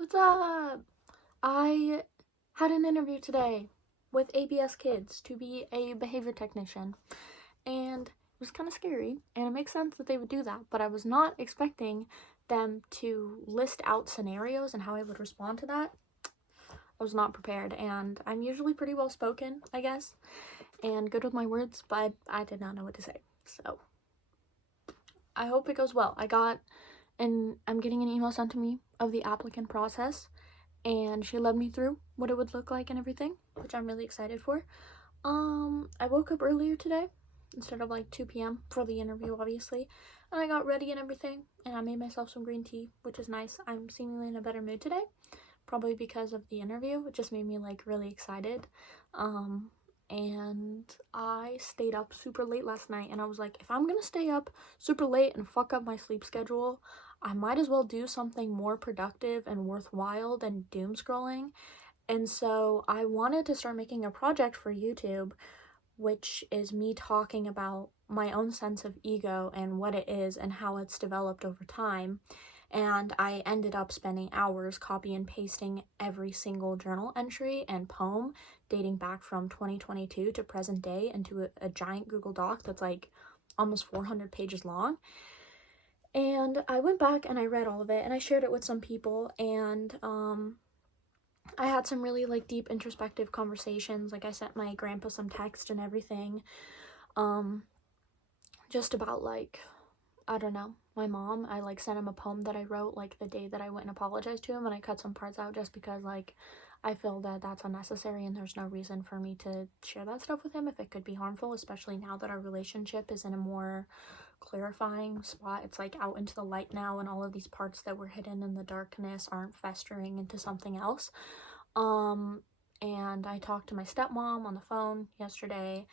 What's up? I had an interview today with ABS Kids to be a behavior technician, and it was kind of scary, and it makes sense that they would do that, but I was not expecting them to list out scenarios and how I would respond to that. I was not prepared, and I'm usually pretty well spoken, I guess, and good with my words, but I did not know what to say. So I hope it goes well. I'm getting an email sent to me of the applicant process, and she led me through what it would look like and everything, which I'm really excited for. I woke up earlier today instead of like 2 p.m. for the interview, obviously, and I got ready and everything, and I made myself some green tea, which is nice. I'm seemingly in a better mood today, probably because of the interview. It just made me like really excited. And I stayed up super late last night, and I was like, if I'm gonna stay up super late and fuck up my sleep schedule, I might as well do something more productive and worthwhile than doom scrolling. And so I wanted to start making a project for YouTube, which is me talking about my own sense of ego and what it is and how it's developed over time. And I ended up spending hours copy and pasting every single journal entry and poem dating back from 2022 to present day into a giant Google Doc that's like almost 400 pages long. And I went back and I read all of it and I shared it with some people, and I had some really like deep introspective conversations. Like I sent my grandpa some text and everything, um just about like, I don't know, my mom. I like sent him a poem that I wrote like the day that I went and apologized to him, and I cut some parts out just because like I feel that that's unnecessary and there's no reason for me to share that stuff with him if it could be harmful, especially now that our relationship is in a more clarifying spot. It's like out into the light now, and all of these parts that were hidden in the darkness aren't festering into something else. And I talked to my stepmom on the phone yesterday,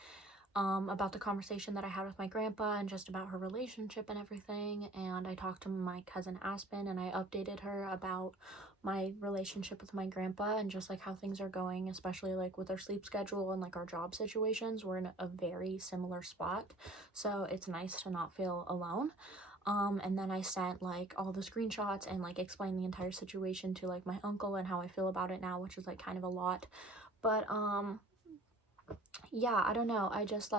about the conversation that I had with my grandpa and just about her relationship and everything. And I talked to my cousin Aspen, and I updated her about my relationship with my grandpa and just like how things are going, especially like with our sleep schedule and like our job situations. We're in a very similar spot, so it's nice to not feel alone. And then I sent like all the screenshots and like explained the entire situation to like my uncle and how I feel about it now, which is like kind of a lot. But yeah, I don't know. I just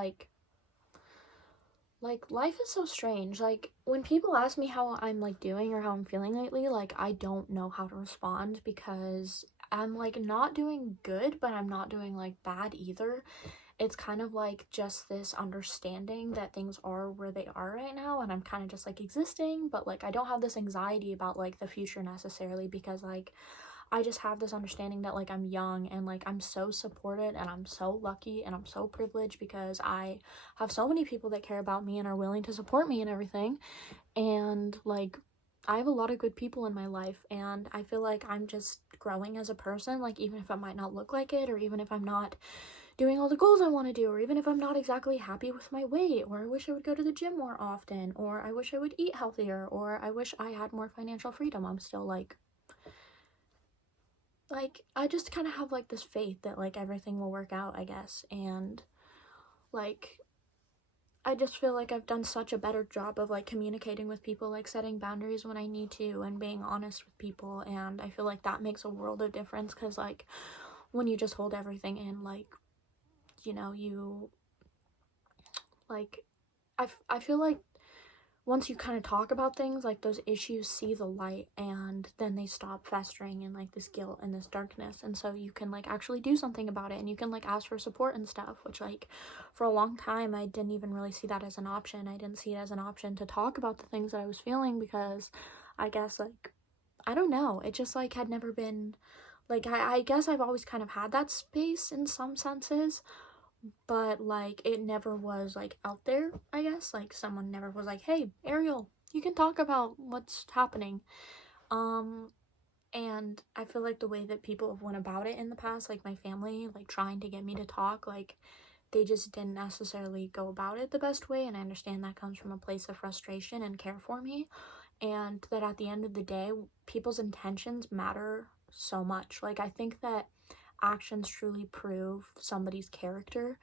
life is so strange. Like when people ask me how I'm like doing or how I'm feeling lately, like I don't know how to respond because I'm like not doing good, but I'm not doing like bad either. It's kind of like just this understanding that things are where they are right now, and I'm kind of just like existing, but like I don't have this anxiety about like the future necessarily, because like I just have this understanding that like I'm young and like I'm so supported and I'm so lucky and I'm so privileged because I have so many people that care about me and are willing to support me and everything. And like I have a lot of good people in my life, and I feel like I'm just growing as a person, like even if it might not look like it, or even if I'm not doing all the goals I want to do, or even if I'm not exactly happy with my weight, or I wish I would go to the gym more often, or I wish I would eat healthier, or I wish I had more financial freedom. I'm still like I just kind of have like this faith that like everything will work out, I guess. And like I just feel like I've done such a better job of like communicating with people, like setting boundaries when I need to and being honest with people, and I feel like that makes a world of difference, cuz like when you just hold everything in, like, you like I feel like once you kind of talk about things, like those issues see the light, and then they stop festering in like this guilt and this darkness. And so you can like actually do something about it, and you can like ask for support and stuff, which like for a long time I didn't even really see that as an option. I didn't see it as an option to talk about the things that I was feeling because I guess like I don't know, it just like had never been like I guess I've always kind of had that space in some senses, but like it never was like out there, I guess. Like someone never was like, hey Ariel, you can talk about what's happening. um and I feel like the way that people have went about it in the past, like my family, like trying to get me to talk, like they just didn't necessarily go about it the best way, and I understand that comes from a place of frustration and care for me, and that at the end of the day people's intentions matter so much. Like I think that actions truly prove somebody's character,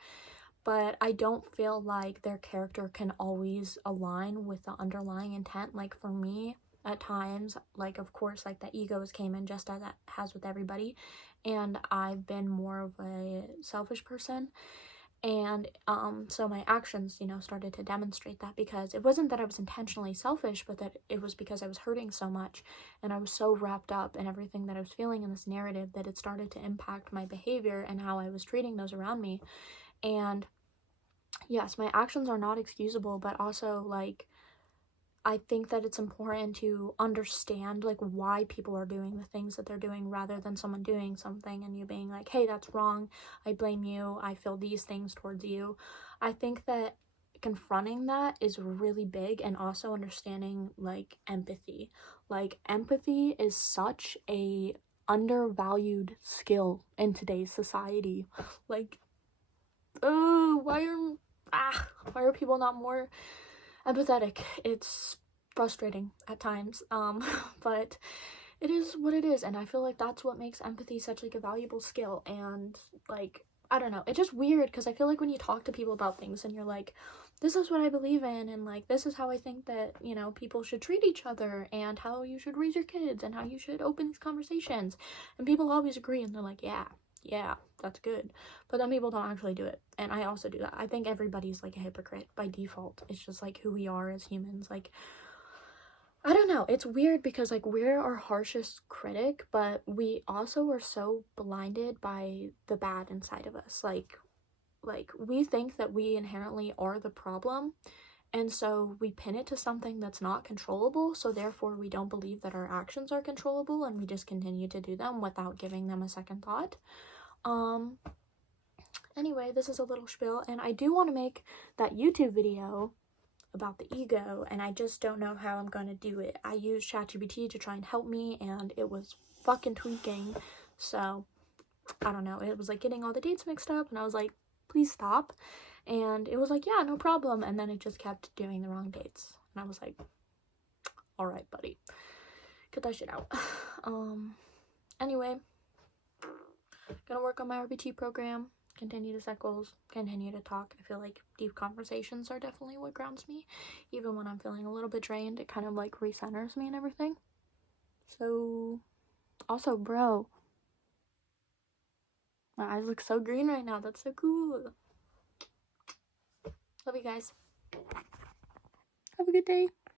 but I don't feel like their character can always align with the underlying intent. Like for me, at times. Like, of course, like, the egos came in just as it has with everybody, and I've been more of a selfish person. And so my actions, you know, started to demonstrate that, because it wasn't that I was intentionally selfish, but that it was because I was hurting so much and I was so wrapped up in everything that I was feeling in this narrative that it started to impact my behavior and how I was treating those around me. And yes, my actions are not excusable, but also, like, I think that it's important to understand, like, why people are doing the things that they're doing, rather than someone doing something and you being like, hey, that's wrong, I blame you, I feel these things towards you. I think that confronting that is really big, and also understanding, like, empathy. Like, empathy is such a undervalued skill in today's society. Like, why are people not more empathetic? It's frustrating at times, but it is what it is, and I feel like that's what makes empathy such, like, a valuable skill. And, like, I don't know, it's just weird, because I feel like when you talk to people about things and you're like, this is what I believe in, and, like, this is how I think that, you know, people should treat each other, and how you should raise your kids, and how you should open these conversations, and people always agree, and they're like, yeah, that's good. But then people don't actually do it. And I also do that. I think everybody's, like, a hypocrite by default. It's just, like, who we are as humans. Like, I don't know. It's weird, because, like, we're our harshest critic, but we also are so blinded by the bad inside of us. Like, we think that we inherently are the problem, and so we pin it to something that's not controllable, so therefore we don't believe that our actions are controllable, and we just continue to do them without giving them a second thought. Anyway, this is a little spiel, and I do want to make that YouTube video about the ego, and I just don't know how I'm going to do it. I used ChatGPT to try and help me, and it was fucking tweaking, so I don't know. It was, like, getting all the dates mixed up, and I was like, please stop. And it was like, yeah, no problem, and then it just kept doing the wrong dates, and I was like, all right, buddy, get that shit out. Anyway, gonna work on my RBT program, continue to set goals, continue to talk. I feel like deep conversations are definitely what grounds me. Even when I'm feeling a little bit drained, it kind of, like, recenters me and everything. So, also, bro, my eyes look so green right now. That's so cool. Love you guys. Have a good day.